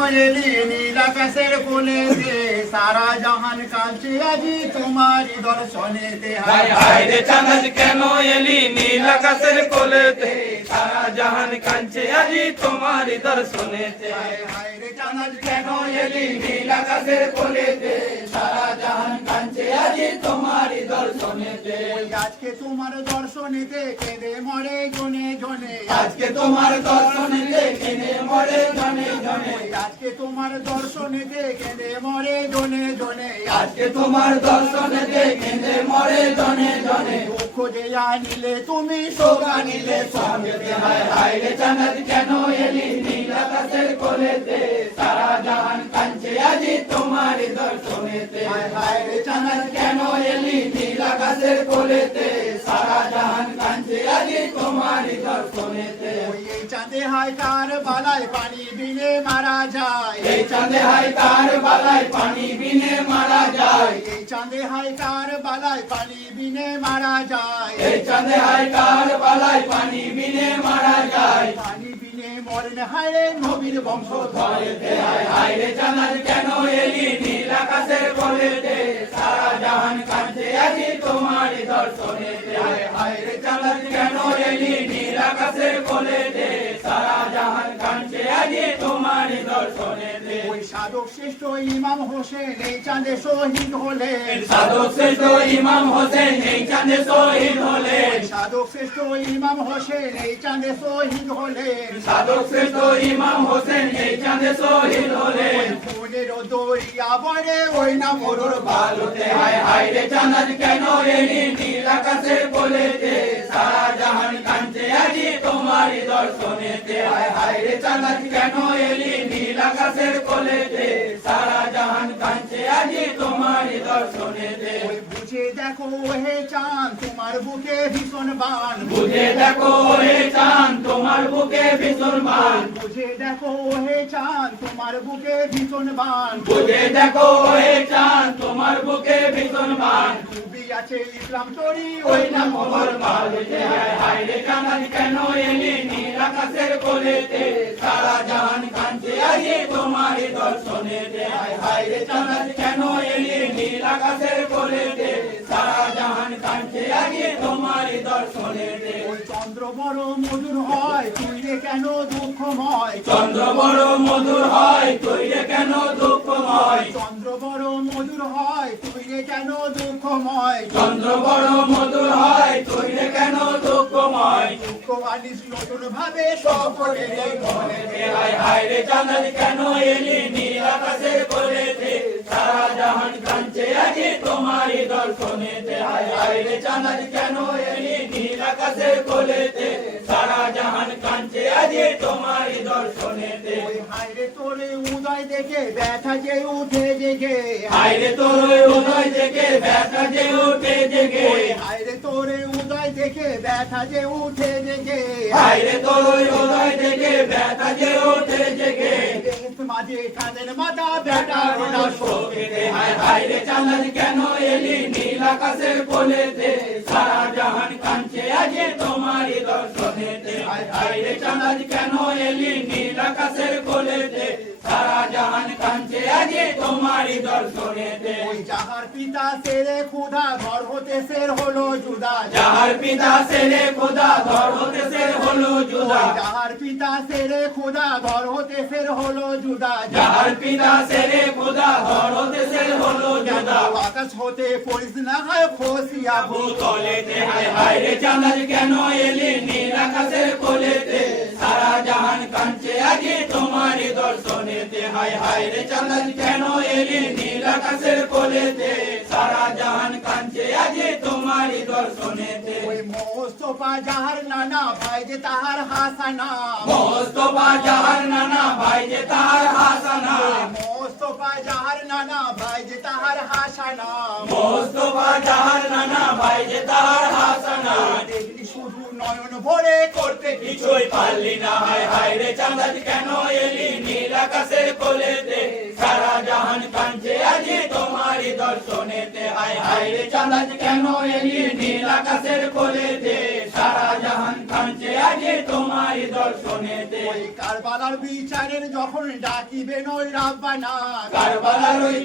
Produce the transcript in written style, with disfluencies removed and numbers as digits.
এলি নীল আকাশের কোলেতে, সারা জাহান কাঁদছে আজি তোমারি দর্শনেতে। হায় হায় রে চাঁদ আজ কেন এলি নীল আকাশের কোলেতে, সারা জাহান কাঁদছে আজি তোমারি দর্শনেতে। হায় হায় রে চাঁদ আজ কেন এলি নীল আকাশের কোলেতে, সারা জাহান কাঁদছে আজি তোমারি দর্শনেতে। আজকে তোমার দর্শনেতে কেঁদে মরে জনে জনে, আজকে তোমার দর্শনেতে কেঁদে মরে জনে জনে, আজকে তোমার দর্শনেতে কেঁদে মরে জনে জনে, আজকে তোমার দর্শনেতে কেঁদে মরে জনে জনে। দুঃখ যে আনিলে তুমি সোগা নিলে সঙ্গেতে। হায় হায় রে চাঁদ আজ কেন এলি নীল আকাশের কোলেতে, সারা জাহান কাঁদছে আজি তোমারি দর্শনেতে। হায় হায় রে চাঁদ আজ কেন এলি নীল আকাশের কোলেতে, সারা জাহান কাঁদছে আজি তোমারি দর্শনেতে। এই চাঁদে হায় কার বালায় পানি বিনে মারা যায়, এই চাঁদে হায় কার বালায় পানি বিনে মারা যায়, এই চাঁদে হায় কার বালায় পানি বিনে মারা যায়, এই চাঁদে হায় কার বালায় পানি বিনে মারা যায়। পানি বিনে মরেন হায় রে নবীর বংশ ধরেতে। হায় হায় রে চাঁদ আজ কেন এলি নীল আকাশের কোলেতে, সারা জাহান কাঁদছে আজি তোমারি দর্শনেতে। হায় হায় রে চাঁদ আজ কেন এলি নীল আকাশের কোলেতে, সারা জাহান কাঁদছে আজি তোমারি দর্শনেতে। ওই সাধক শ্রেষ্ঠ ইমাম হোসেন এই চাঁদে শহীদ হলেন, সাধক শ্রেষ্ঠ ইমাম হোসেন এই চাঁদে শহীদ হলেন, সাধক শ্রেষ্ঠ ইমাম হোসেন এই চাঁদে শহীদ হলেন, সাধক শ্রেষ্ঠ ইমাম হোসেন এই চাঁদে শহীদ হলেন। ফুলের দরিয়া বরে ওই না মরুর বালুতে। হায় হায় রে চাঁদ আজ কেন এলি নীল আকাশের কোলেতে, সারা জাহান কাঁদছে আজি তোমারি দর্শনেতে। হায় হায় রে চাঁদ আজ কেন এলি নীল আকাশের কোলেতে, সারা জাহান কাঁদছে আজি তোমারি দর্শনেতে। বুঝে দেখো হে চাঁদ তোমার বুকে ভীষণ বান, বুঝে দেখো হে চাঁদ তোমার বুকে ভীষণ বান, বুঝে দেখো হে চাঁদ তোমার বুকে ভীষণ বান, বুঝে দেখো হে চাঁদ তোমার বুকে ভীষণ বান। ডুবি আছে ইসলাম তরি ওই না মোহর বালুতে। হায় হায় রে চাঁদ আজ কেন এলি নীল আকাশের কোলেতে, সারা জাহান কাঁদছে আজি তোমারি দর্শনেতে। হায় হায় রে চাঁদ আজ কেন এলি নীল আকাশের কোলেতে, সারা জাহান কাঁদছে আজি তোমারি দর্শনেতে। ওই চন্দ্র বড় মধুর হয় তুই রে কেন দুঃখময়, চন্দ্র বড় মধুর হয় তুই রে কেন দুঃখময়, চন্দ্র বড় মধুর হয় তুই রে কেন দুঃখময়, চন্দ্র বড় মধুর হয় তুই রে কেন দুঃখময়। দুঃখ আনিস নতুন ভাবে সকলের এই মনেতে। হায় হায় রে চাঁদ আজ কেন এলি নীল আকাশের কোলেতে, সারা জাহান কাঁদছে আজি তোমারি দর্শনেতে। হায় হায় রে চাঁদ আজ কেন এলি নীল আকাশের কোলেতে, সারা জাহান কাঁদছে আজি তোমারি দর্শনেতে। ওই হায়রে তোরে উদয় দেখে ব্যথা যে উঠে জেগে, হায় রে তোর উদয় থেকে ব্যথা যে উঠে জেগে, হায়রে তোরে উদয় দেখে ব্যথা যে উঠে জেগে, হায় রে তোর উদয় থেকে ব্যথা যে উঠে জেগে। দেশ মাঝে কাঁদের মাথা বেটার না শোকেতে। হায় হায় রে চাঁদ আজ কেন এলি নীল আকাশের কোলেতে, সারা জাহান কাঁদছে আজি তোমারি দর্শনেতে। হায় হায় রে চাঁদ আজ কেন এলি নীল আকাশের কোলেতে, সারা জাহান কাঁদছে আজি তোমারি দর্শনেতে। ওই যাহার পিতা সেরে খুদা ঘর হতে সের হলো জুদা, যাহার পিতা ছেলে খোদা ধর হতে সে হলো জুদা, যাহার পিতা সেরে খুদা ঘর হতে সের হলো জুদা, যাহার পিতা ছেলে খোদা ধর হতে সে হলো জুদা। আকাশ হতে পড়িস না হয় খসিয়া ভূতলেতে। হায় হায় রে চাঁদ আজ কেন এলি নীল আকাশের কোলেতে, সারা জাহান কাঁদছে আজি তোমারি দর্শনেতে। হায় হায় রে চাঁদ আজ কেন এলি নীল আকাশের কোলেতে, সারা জাহান কাঁদছে আজি তোমারি দর্শনেতে। ওই মোস্তফা যাহার নানা ভাই যে তাহার হাসানা, মোস্তফা যাহার নানা ভাই যে তার হাসানা, মোস্তফা যাহার নানা ভাই যে তাহার হাসানা, মোস্তফা যাহার নানা ভাই যে তার হাসানা। দেখলি শুধু নয়ন ভরে করতে কিছুই পারলি না। হায় হায় রে চাঁদ আজ কেন এলি নীল আকাশের কোলেতে, সারা জাহান কাঁদছে আজি তোমারি দর্শনেতে। হায় হায় রে চাঁদ আজ কেন এলি নীল আকাশের কোলেতে, সারা জাহান কাঁদছে আজি তোমারি দর্শনেতে ওই কারবালার বিচারের যখন ডাকিবেন ওই রাব্বানা কারবালার ওই